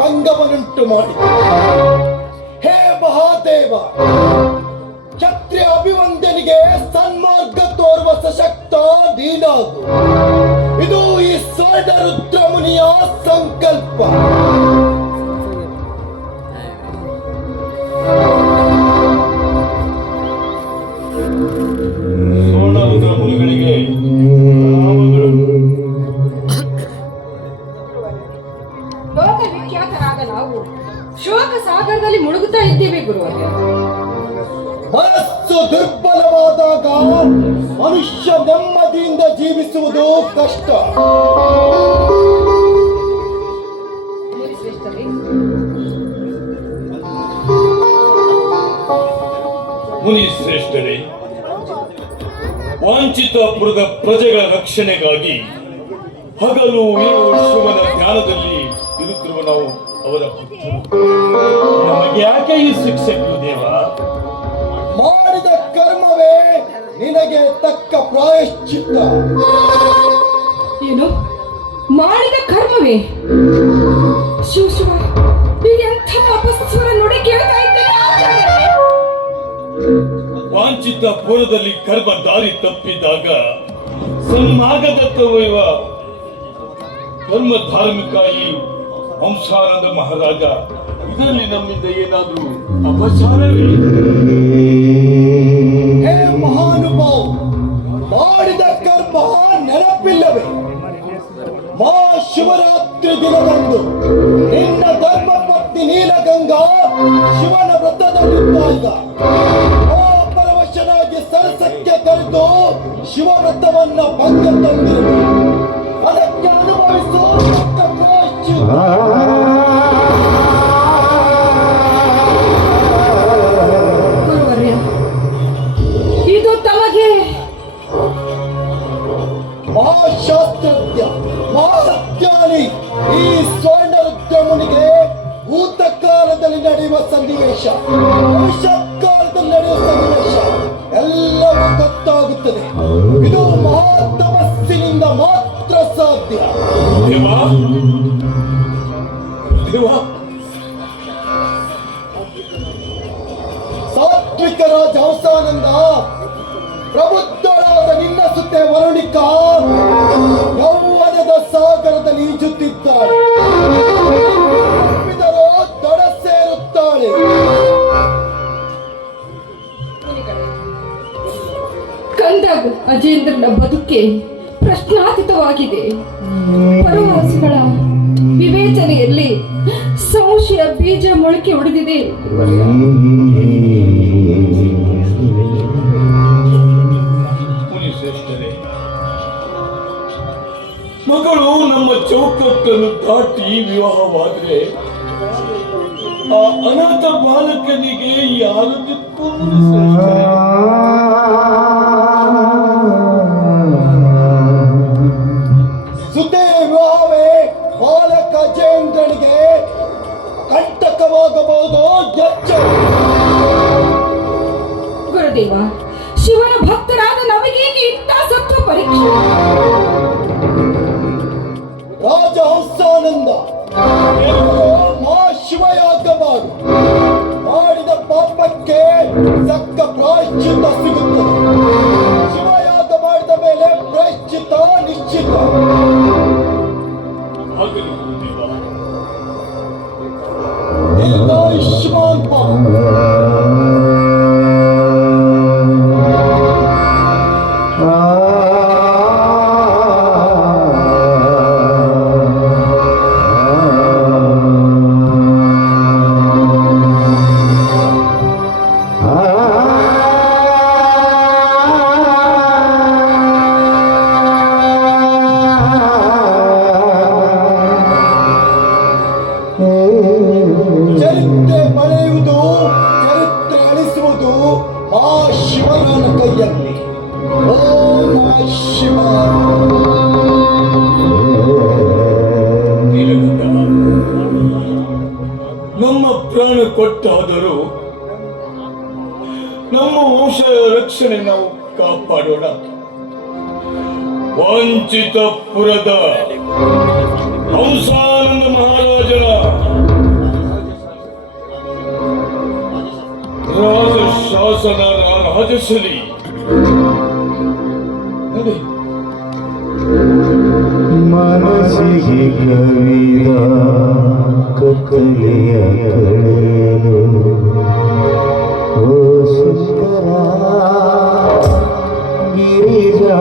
ಭಂಗವನ್ನುಂಟು ಮಾಡಿ. ಹೇ ಮಹಾದೇವ, ಕ್ಷತ್ರಿಯ ಅಭಿವಂದನಿಗೆ ಸನ್ಮಾರ್ಗ ತೋರುವ ಸಶಕ್ತ ನೀನಾಗು. ಇದು ಈ ಸ್ವರ್ಣ ರುದ್ರ ಮುನಿಯ ಸಂಕಲ್ಪ. ಮುನಿಗಳಿಗೆ ಲೋಕ ವಿಖ್ಯಾತರಾದ ನಾವು ಶೋಕ ಸಾಗರದಲ್ಲಿ ಮುಳುಗುತ್ತಾ ಇದ್ದೇವೆ ಗುರುವೇ. ಮನಸ್ಸು ದುರ್ಬಲವಾದಾಗ ಮನುಷ್ಯ ನೆಮ್ಮದಿಯಿಂದ ಜೀವಿಸುವುದು ಕಷ್ಟ. ಮುನಿ ಶ್ರೇಷ್ಠರೇ, ವಂಚಿತಪುರದ ಪ್ರಜೆಗಳ ರಕ್ಷಣೆಗಾಗಿ ಹಗಲು ಇರುವ ಶಿವನ ಧ್ಯಾನದಲ್ಲಿ ಇರುತ್ತಿರುವ ನಾವು ಅವರ ಪುತ್ರರು. ನಮಗೆ ಯಾಕೆ ಈ ಶಿಕ್ಷೆ ಗುರುದೇವ? ಮಾಡಿದ ಕರ್ಮವೇ ನಿನಗೆ ತಕ್ಕ ಪ್ರಾಯಶ್ಚಿತ್ತ. ಏನು ಮಾಡಿದ ಕರ್ಮವೇ? ಶಿವ ಶಿವ, ಇದೆಂಥ ಅಪಸ್ವರ ನುಡಿ ಕೇಳ್ತಾ ಇದ್ದೇನೆ ಆಚಾರ್ಯರೇ. ವಾಂಚಿತಪುರದಲ್ಲಿ ಕರ್ಮ ದಾರಿ ತಪ್ಪಿದಾಗ ಸನ್ಮಾರ್ಗದತ್ತವೈವ ಧರ್ಮ ಧಾರ್ಮಿಕ ಈ ಹಂಸಾನಂದ ಮಹಾರಾಜ, ಇದರಲ್ಲಿ ನಮ್ಮಿಂದ ಏನಾದರೂ ಅಪಚಾರವೇ? ಹೇ ಮಹಾನುಭಾವ, ಮಾಡಿದ ಕರ್ಮ ನೆನಪಿಲ್ಲವೇ? ಶಿವರಾತ್ರಿ ದಿನದಂದು ನಿನ್ನ ಧರ್ಮ ಪತ್ನಿ ನೀಲಗಂಗಾ ಶಿವನ ವ್ರತದಲ್ಲಿದ್ದಾಗ ಪರವಶನಾಗಿ ಸರಸಕ್ಕೆ ಕರೆದು ಶಿವವ್ರತವನ್ನ ಭಂಗ ತಂದಿರು. ಅದಕ್ಕೆ ಅನುಭವಿಸು ಗುರುವರ್ಯ, ಇದು ತಮಗೆ ಮಹಾಶಾಸ್ತ್ರಜ್ಞ ಮಹಾಜ್ಞಾನಿ ಈ ಸ್ವರ್ಣ ರುದ್ರ ಮುನಿಗೆ ಭೂತಕಾಲದಲ್ಲಿ ನಡೆಯುವ ಸನ್ನಿವೇಶ, ಭವಿಷ್ಯತ್ಕಾಲದಲ್ಲಿ ನಡೆಯುವ ಸನ್ನಿವೇಶ ಎಲ್ಲವೂ ಗೊತ್ತಾಗುತ್ತದೆ. ಇದು ಮಹಾ ತಪಸ್ಸಿನಿಂದ ಮಾತ್ರ ಸಾಧ್ಯ. ದೇವಾ, ದೇವಾ, ಸಾತ್ವಿಕ ರಾಜ ಹಂಸಾನಂದ, ಪ್ರಬುದ್ಧರಾದ ನಿನ್ನ ಸುತ್ತೆ ವರುಣಿಕಾ ಯೌವನದ ಸಾಗರದಲ್ಲಿ ಈಜುತ್ತಿದ್ದಾಳೆ. ತಪ್ಪಿದರೂ ದಡ ಸೇರುತ್ತಾಳೆ. ಕಂದಾಗ ಅಜೇಂದ್ರನ ಬದುಕೆ ಪ್ರಶ್ನಾತೀತವಾಗಿದೆ. ಪರವಾಸಿಗಳ ವಿವೇಚನೆಯಲ್ಲಿ ಸಂಶಯ ಬೀಜ ಮೊಳಕೆ ಹೊಡೆದಿದೆ. ಮಗಳು ನಮ್ಮ ಚೌಕಟ್ಟನ್ನು ದಾಟಿ ವಿವಾಹವಾದ್ರೆ ಆ ಅನಾಥ ಬಾಲಕನಿಗೆ ಯಾರು ದಿಕ್ಕು? ಸುದ್ದಿ ವಿವಾಹವೇ ಬಾಲಕ ಅಜೇಂದ್ರನಿಗೆ ಕಂಟಕವಾಗಬಹುದು. ಎಚ್ಚರ ಗುರುದೇವ, ಶಿವನ ಭಕ್ತರಾದ ನಮಗೀಗ ಇಂಥ ಸತ್ವ ಪರೀಕ್ಷೆ. ರಾಜ ಹಂಸಾನಂದ, ಶಿವಯಾಗ ಮಾಡು. ಮಾಡಿದ ಪಾಪಕ್ಕೆ ತಕ್ಕ ಪ್ರಾಯಶ್ಚಿತ್ತ ಸಿಗುತ್ತದೆ. ಶಿವಯಾಗ ಮಾಡಿದ ಮೇಲೆ ಪ್ರಾಯಶ್ಚಿತ್ತ ನಿಶ್ಚಿತ. ಆಯುಷ್ಮಾನ್ ಚರಿತ್ರೆ ಬರೆಯುವುದು, ಚರಿತ್ರೆ ಅಳಿಸುವುದು ಆ ಶಿವನ ಕೈಯಲ್ಲಿ. ಓಂ ನಮಃ ಶಿವಾಯ. ನಮ್ಮ ಪ್ರಾಣ ಕೊಟ್ಟಾದರೂ ನಮ್ಮ ವಂಶ ರಕ್ಷಣೆ ನಾವು ಕಾಪಾಡೋಣ. ವಂಚಿತಪುರದ ಹಂಸಾನಂದ ಮಹಾರಾಜನ ಸಾಧಿಸಲಿ. ನಡೆ. ಮನಸ್ಸಿಗೆ ಕವಿದ ಕತ್ತಲೆಯ ಕಳೆಯಲು ಓ ಸುಂದರ ಗಿರಿಜಾ